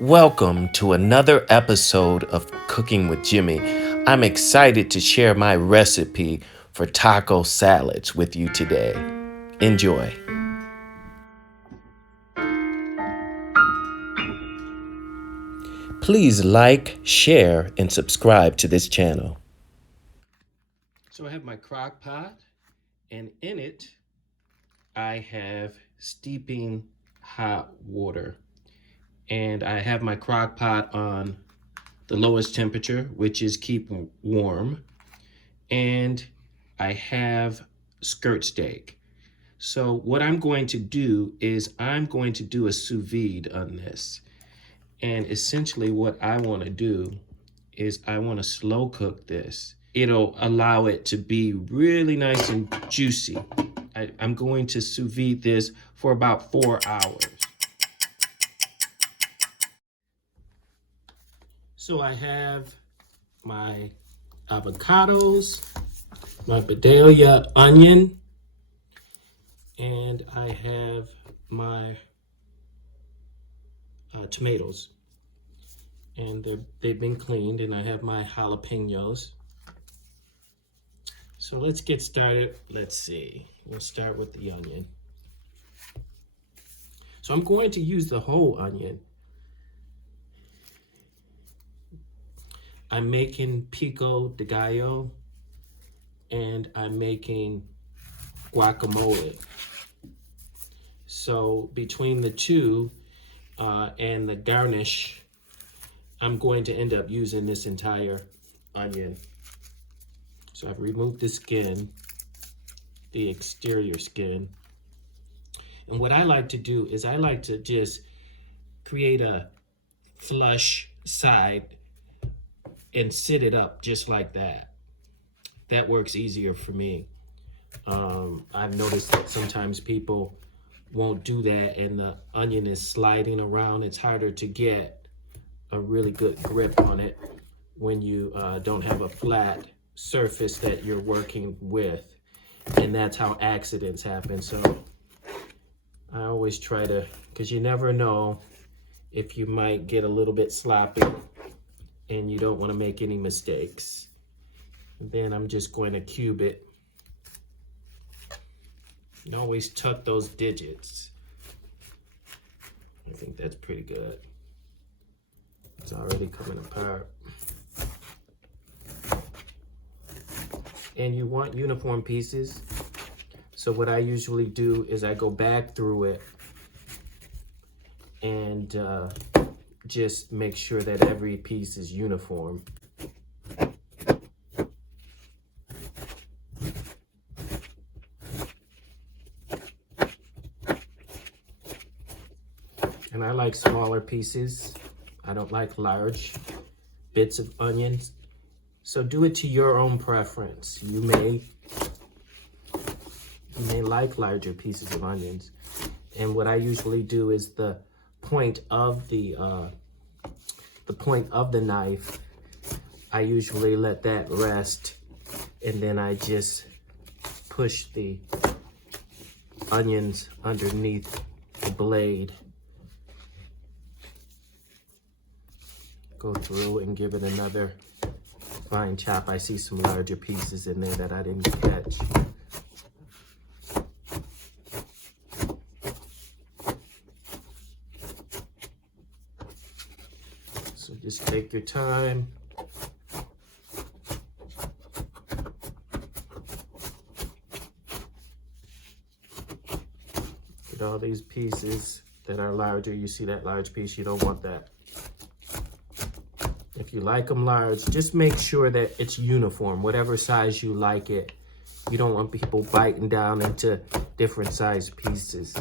Welcome to another episode of Cooking with Jimmy. I'm excited to share my recipe for taco salads with you today. Enjoy. Please like, share, and subscribe to this channel. So I have my crock pot, and in it, I have steeping hot water. And I have my crock pot on the lowest temperature, which is keep warm. And I have skirt steak. So what I'm going to do is I'm going to do a sous vide on this. And essentially what I want to do is I want to slow cook this. It'll allow it to be really nice and juicy. I'm going to sous vide this for about 4 hours. So I have my avocados, my Vidalia onion, and I have my tomatoes. And they've been cleaned, and I have my jalapenos. So let's get started. Let's see. We'll start with the onion. So I'm going to use the whole onion. I'm making Pico De Gallo, and I'm making guacamole. So between the two and the garnish, I'm going to end up using this entire onion. So I've removed the skin, the exterior skin. And what I like to do is I like to just create a flush side and sit it up just like that. That works easier for me. I've noticed that sometimes people won't do that and the onion is sliding around. It's harder to get a really good grip on it when you don't have a flat surface that you're working with. And that's how accidents happen. So I always try to, because you never know if you might get a little bit sloppy and you don't want to make any mistakes. And then I'm just going to cube it. And always tuck those digits. I think that's pretty good. It's already coming apart. And you want uniform pieces. So what I usually do is I go back through it and just make sure that every piece is uniform. And I like smaller pieces. I don't like large bits of onions. So do it to your own preference. You may like larger pieces of onions. And what I usually do is the point of the knife, I usually let that rest, and then I just push the onions underneath the blade. Go through and give it another fine chop. I see some larger pieces in there that I didn't catch. So just take your time. Get all these pieces that are larger. You see that large piece? You don't want that. If you like them large, just make sure that it's uniform, whatever size you like it. You don't want people biting down into different size pieces.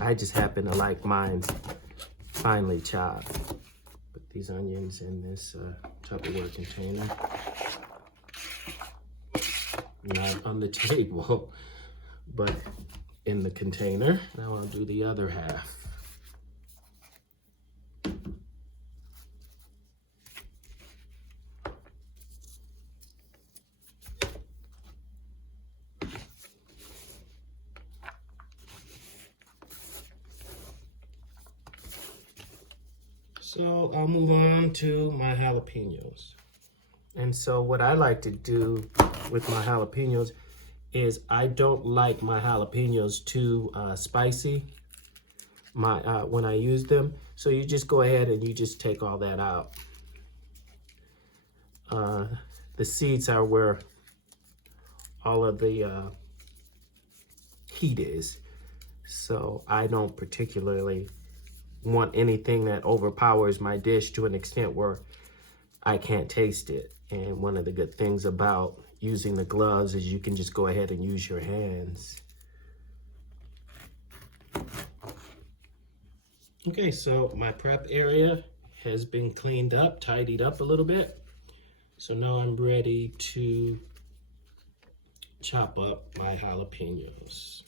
I just happen to like mine finely chopped. Put these onions in this Tupperware container. Not on the table, but in the container. Now I'll do the other half. So I'll move on to my jalapenos. And so what I like to do with my jalapenos is I don't like my jalapenos too spicy when I use them. So you just go ahead and you just take all that out. The seeds are where all of the heat is. So I don't particularly want anything that overpowers my dish to an extent where I can't taste it. And one of the good things about using the gloves is you can just go ahead and use your hands. Okay, so my prep area has been cleaned up, tidied up a little bit. So now I'm ready to chop up my jalapenos.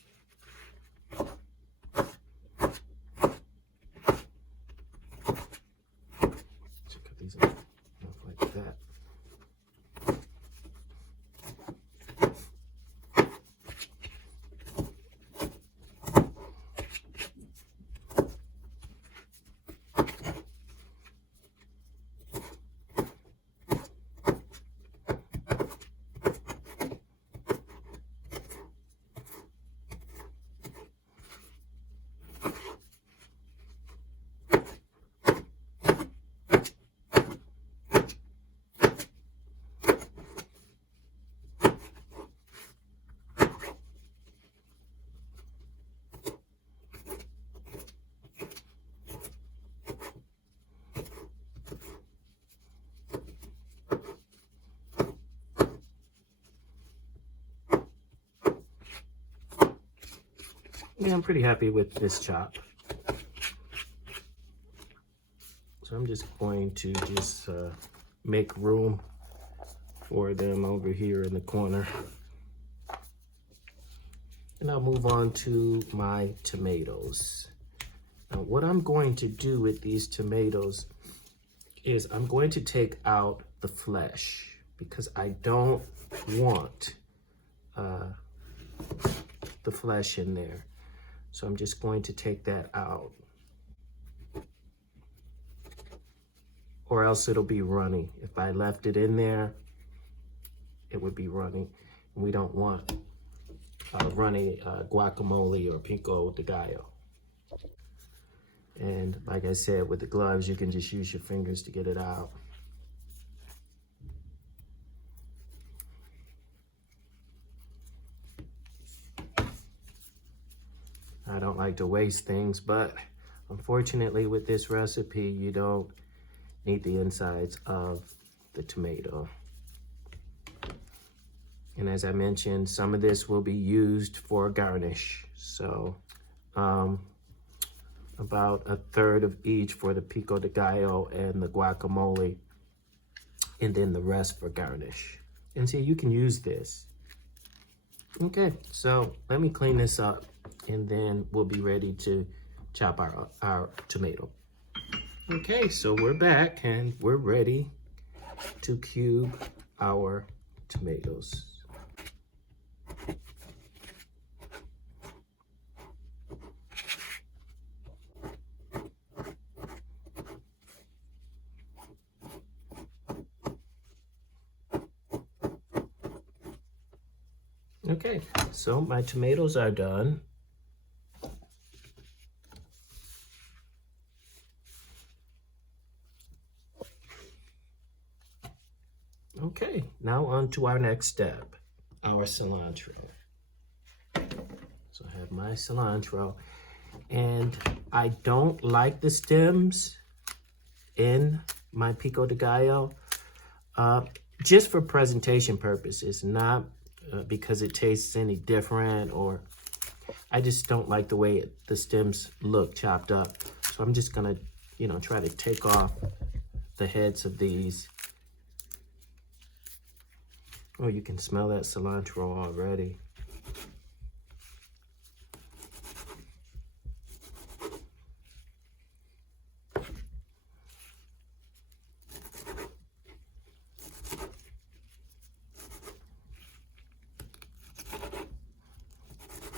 So cut these off like that. Yeah, I'm pretty happy with this chop. So I'm just going to make room for them over here in the corner. And I'll move on to my tomatoes. Now what I'm going to do with these tomatoes is I'm going to take out the flesh because I don't want the flesh in there. So I'm just going to take that out. Or else it'll be runny. If I left it in there, it would be runny. And we don't want runny guacamole or Pico De Gallo. And like I said, with the gloves, you can just use your fingers to get it out. I don't like to waste things, but unfortunately with this recipe, you don't need the insides of the tomato. And as I mentioned, some of this will be used for garnish. So about a third of each for the Pico de Gallo and the guacamole, and then the rest for garnish. And see, you can use this. Okay, so let me clean this up and then we'll be ready to chop our tomato. Okay, so we're back and we're ready to cube our tomatoes. Okay, so my tomatoes are done. Okay, now on to our next step, our cilantro. So I have my cilantro, and I don't like the stems in my Pico de Gallo, just for presentation purposes, not because it tastes any different, or I just don't like the way the stems look chopped up. So I'm just gonna, try to take off the heads of these. Oh, you can smell that cilantro already.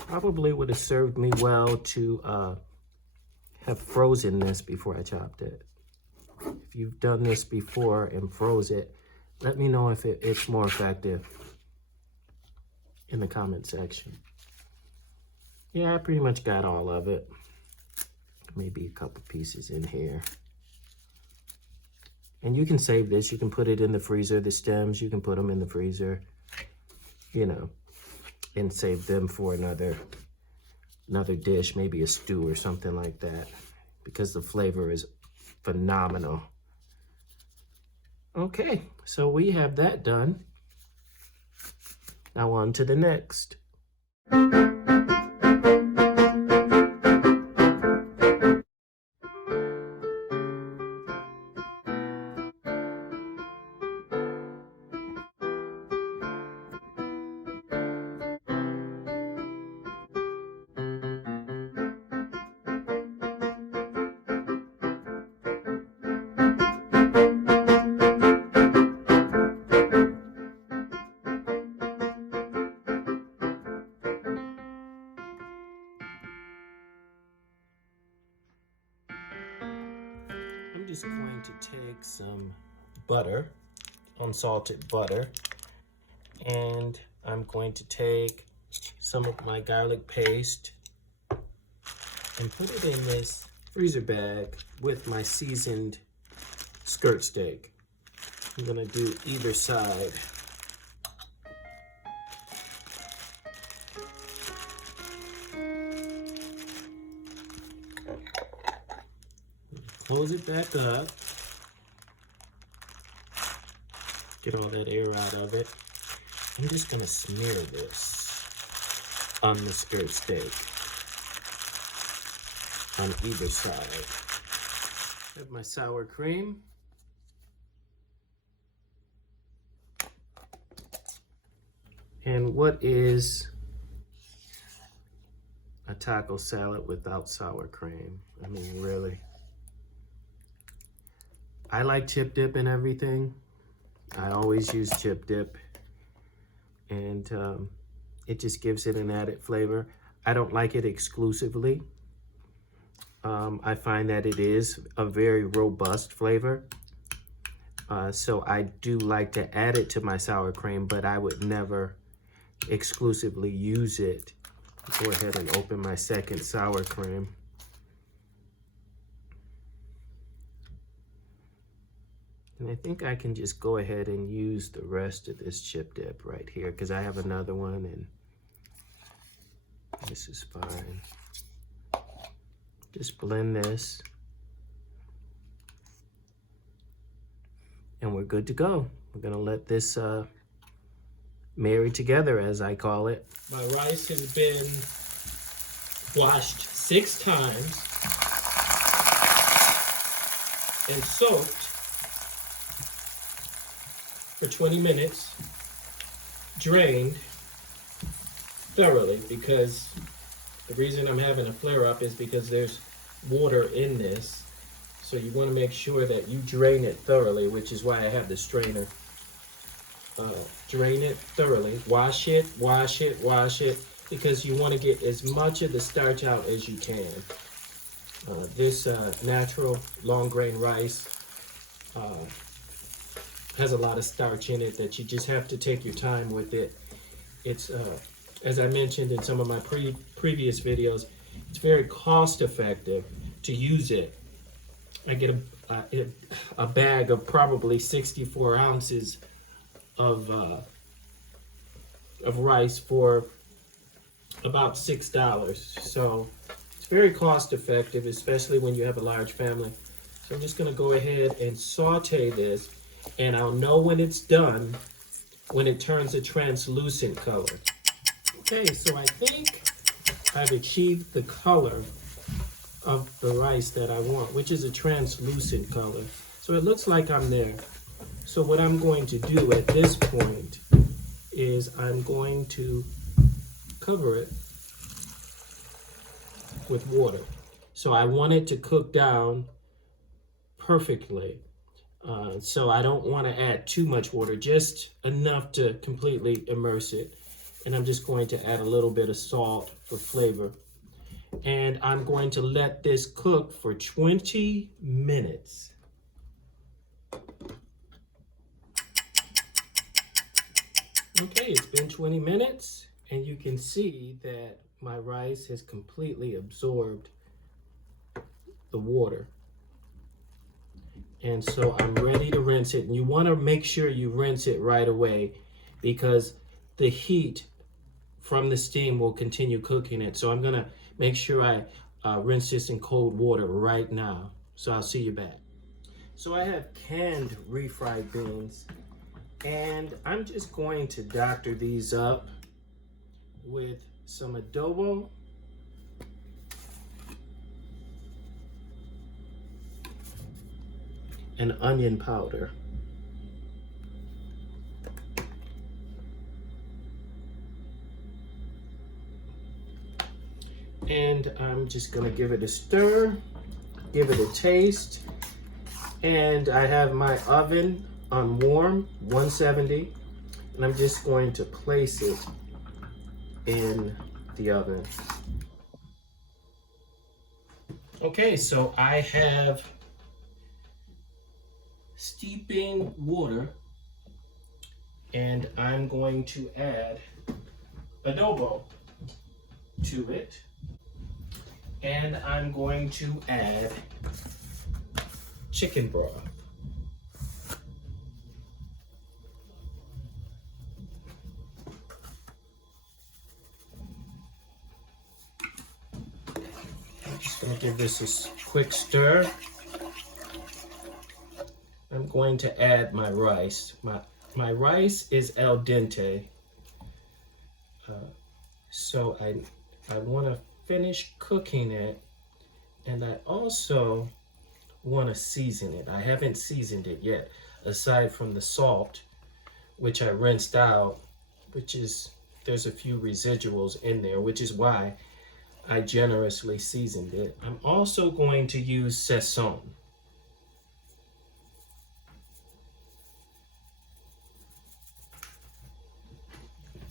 Probably would have served me well to have frozen this before I chopped it. If you've done this before and froze it, let me know if it's more effective in the comment section. Yeah, I pretty much got all of it. Maybe a couple pieces in here. And you can save this. You can put it in the freezer. The stems, you can put them in the freezer, you know, and save them for another dish, maybe a stew or something like that, because the flavor is phenomenal. Okay, so we have that done. Now on to the next. I'm just going to take some butter, unsalted butter, and I'm going to take some of my garlic paste and put it in this freezer bag with my seasoned skirt steak. I'm gonna do either side. Close it back up. Get all that air out of it. I'm just gonna smear this on the skirt steak on either side. I have my sour cream. And what is a taco salad without sour cream? I mean, really. I like chip dip and everything. I always use chip dip, and it just gives it an added flavor. I don't like it exclusively. I find that it is a very robust flavor. So I do like to add it to my sour cream, but I would never exclusively use it. Go ahead and open my second sour cream. And I think I can just go ahead and use the rest of this chip dip right here, because I have another one and this is fine. Just blend this and we're good to go. We're gonna let this marry together, as I call it. My rice has been washed 6 times and soaked for 20 minutes, drained thoroughly, because the reason I'm having a flare up is because there's water in this. So you want to make sure that you drain it thoroughly, which is why I have the strainer. Drain it thoroughly, wash it, because you want to get as much of the starch out as you can. This natural long grain rice has a lot of starch in it that you just have to take your time with it. It's, as I mentioned in some of my previous videos, it's very cost effective to use it. I get a bag of probably 64 ounces of rice for about $6. So it's very cost effective, especially when you have a large family. So I'm just gonna go ahead and saute this, and I'll know when it's done when it turns a translucent color. Okay, so I think I've achieved the color of the rice that I want, which is a translucent color. So it looks like I'm there. So what I'm going to do at this point is I'm going to cover it with water. So I want it to cook down perfectly. So I don't want to add too much water, just enough to completely immerse it. And I'm just going to add a little bit of salt for flavor. And I'm going to let this cook for 20 minutes. Okay, it's been 20 minutes and you can see that my rice has completely absorbed the water. And so I'm ready to rinse it. And you want to make sure you rinse it right away because the heat from the steam will continue cooking it. So I'm going to make sure I rinse this in cold water right now. So I'll see you back. So I have canned refried beans and I'm just going to doctor these up with some adobo and onion powder. And I'm just gonna give it a stir, give it a taste. And I have my oven on warm, 170, and I'm just going to place it in the oven. Okay, so I have steeping water and I'm going to add adobo to it, and I'm going to add chicken broth. I'm just going to give this a quick stir. I'm going to add my rice. My rice is al dente, so I want to finish cooking it, and I also want to season it. I haven't seasoned it yet, aside from the salt, which I rinsed out, there's a few residuals in there, which is why I generously seasoned it. I'm also going to use sazon.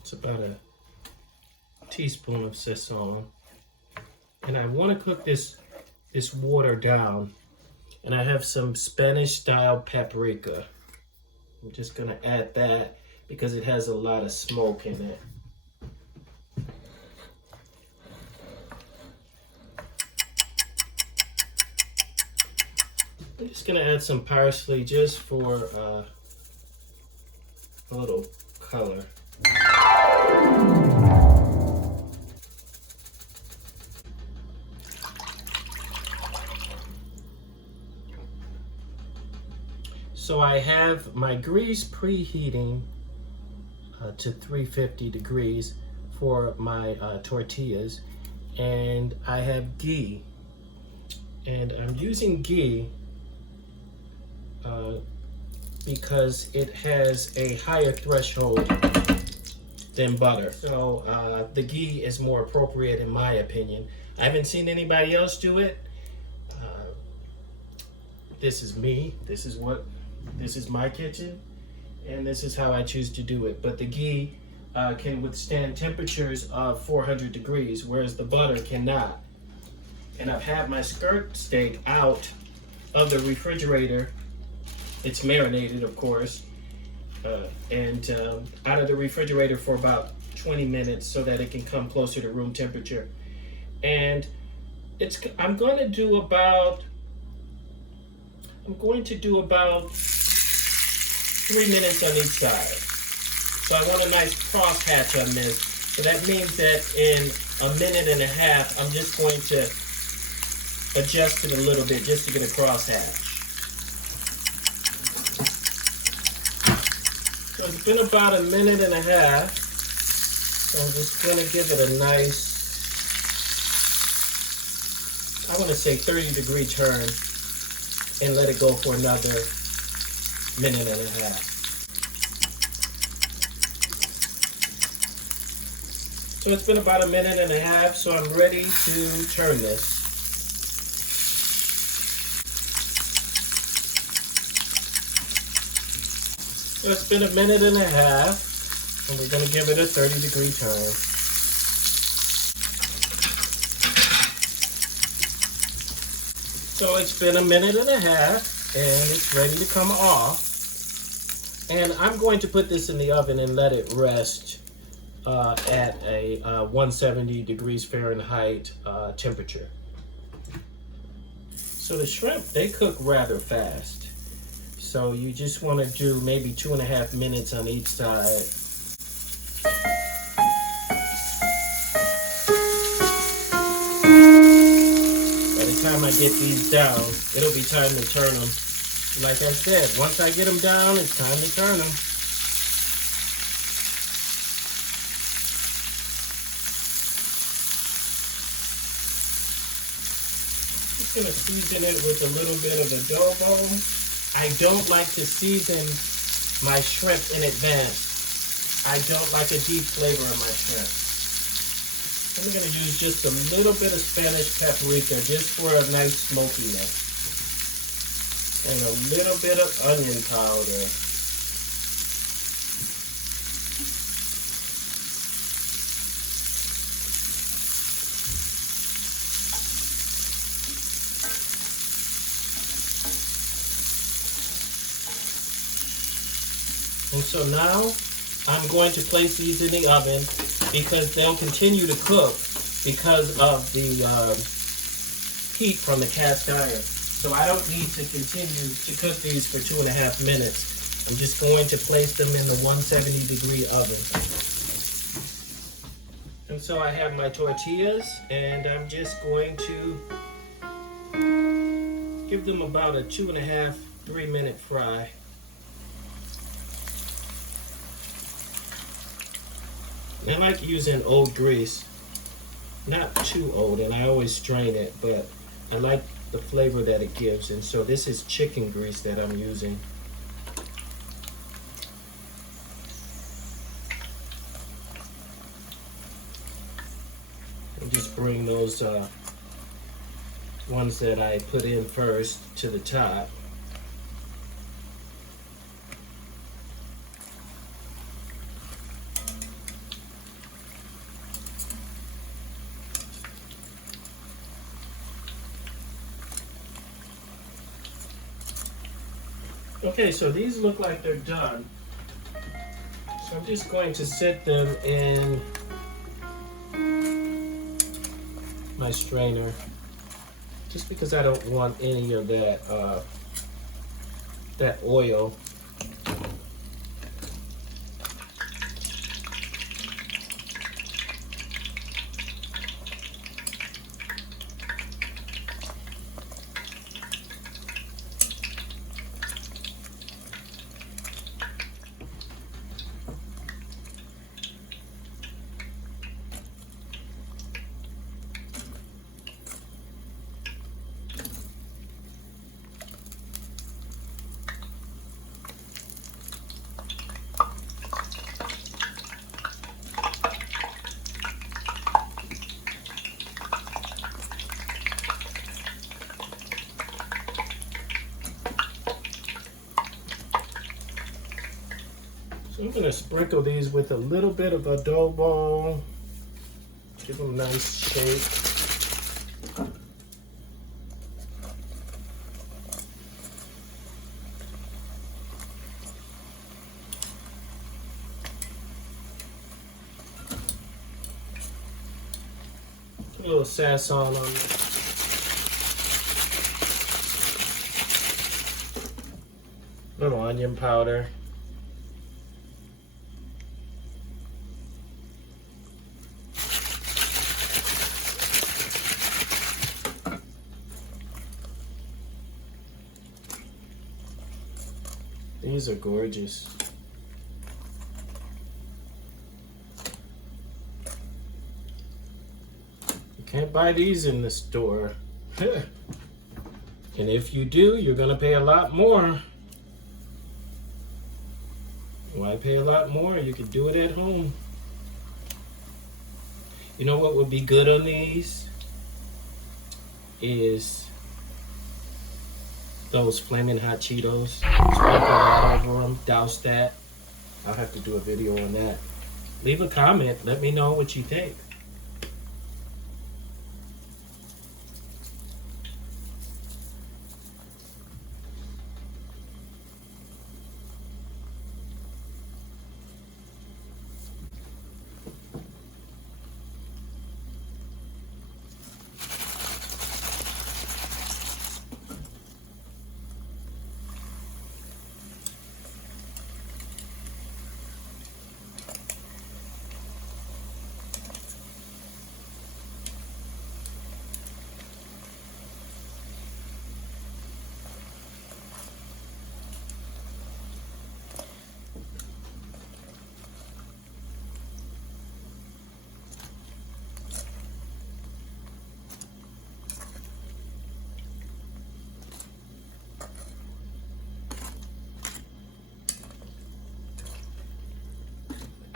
It's about a teaspoon of sazon. And I want to cook this water down. And I have some Spanish style paprika. I'm just going to add that because it has a lot of smoke in it. I'm just going to add some parsley just for a little color. So I have my grease preheating to 350 degrees for my tortillas, and I have ghee, and I'm using ghee because it has a higher threshold than butter. So the ghee is more appropriate in my opinion. I haven't seen anybody else do it. This is me. This is my kitchen, and this is how I choose to do it. But the ghee can withstand temperatures of 400 degrees, whereas the butter cannot. And I've had my skirt steak out of the refrigerator. It's marinated, of course, and out of the refrigerator for about 20 minutes so that it can come closer to room temperature. And I'm going to do about 3 minutes on each side. So I want a nice crosshatch on this. So that means that in a minute and a half, I'm just going to adjust it a little bit just to get a crosshatch. So it's been about a minute and a half. So I'm just going to give it a nice, I want to say 30-degree turn, and let it go for another minute and a half. So it's been about a minute and a half, so I'm ready to turn this. So it's been a minute and a half, and we're going to give it a 30-degree turn. So it's been a minute and a half, And it's ready to come off. And I'm going to put this in the oven and let it rest at a 170 degrees Fahrenheit temperature. So the shrimp, they cook rather fast. So you just want to do maybe 2.5 minutes on each side. By the time I get these down, it'll be time to turn them. Like I said, once I get them down, it's time to turn them. Just gonna season it with a little bit of adobo. I don't like to season my shrimp in advance. I don't like a deep flavor in my shrimp. I'm gonna use just a little bit of Spanish paprika just for a nice smokiness. And a little bit of onion powder. And so now I'm going to place these in the oven because they'll continue to cook because of the heat from the cast iron. So I don't need to continue to cook these for 2.5 minutes. I'm just going to place them in the 170 degree oven. And so I have my tortillas and I'm just going to give them about a 2.5, 3 minute fry. I like using old grease, not too old, and I always strain it, but I like the flavor that it gives. And so this is chicken grease that I'm using. And just bring those ones that I put in first to the top. Okay, so these look like they're done. So I'm just going to set them in my strainer, just because I don't want any of that that oil. So I'm gonna sprinkle these with a little bit of adobo. Give them a nice shake. Put a little sazon on it. Little onion powder. These are gorgeous. You can't buy these in the store. And if you do, you're gonna pay a lot more. Why pay a lot more? You can do it at home. You know what would be good on these? Is those flaming hot Cheetos. Sprinkle that over them, douse that. I'll have to do a video on that. Leave a comment, let me know what you think.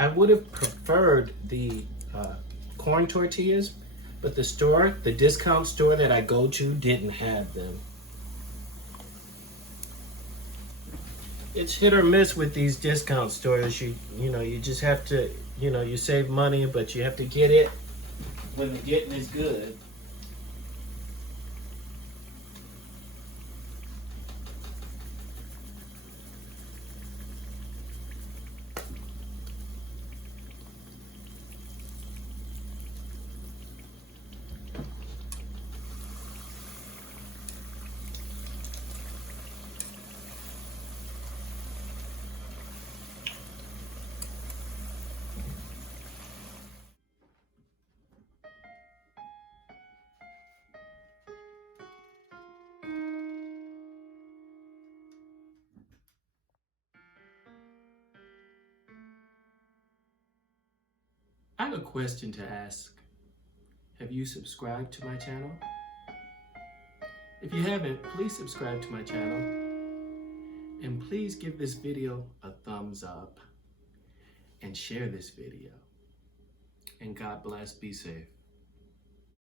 I would have preferred the corn tortillas, but the discount store that I go to didn't have them. It's hit or miss with these discount stores. You just have to, you save money, but you have to get it when the getting is good. I have a question to ask. Have you subscribed to my channel? If you haven't, please subscribe to my channel. And please give this video a thumbs up and share this video. And God bless, be safe.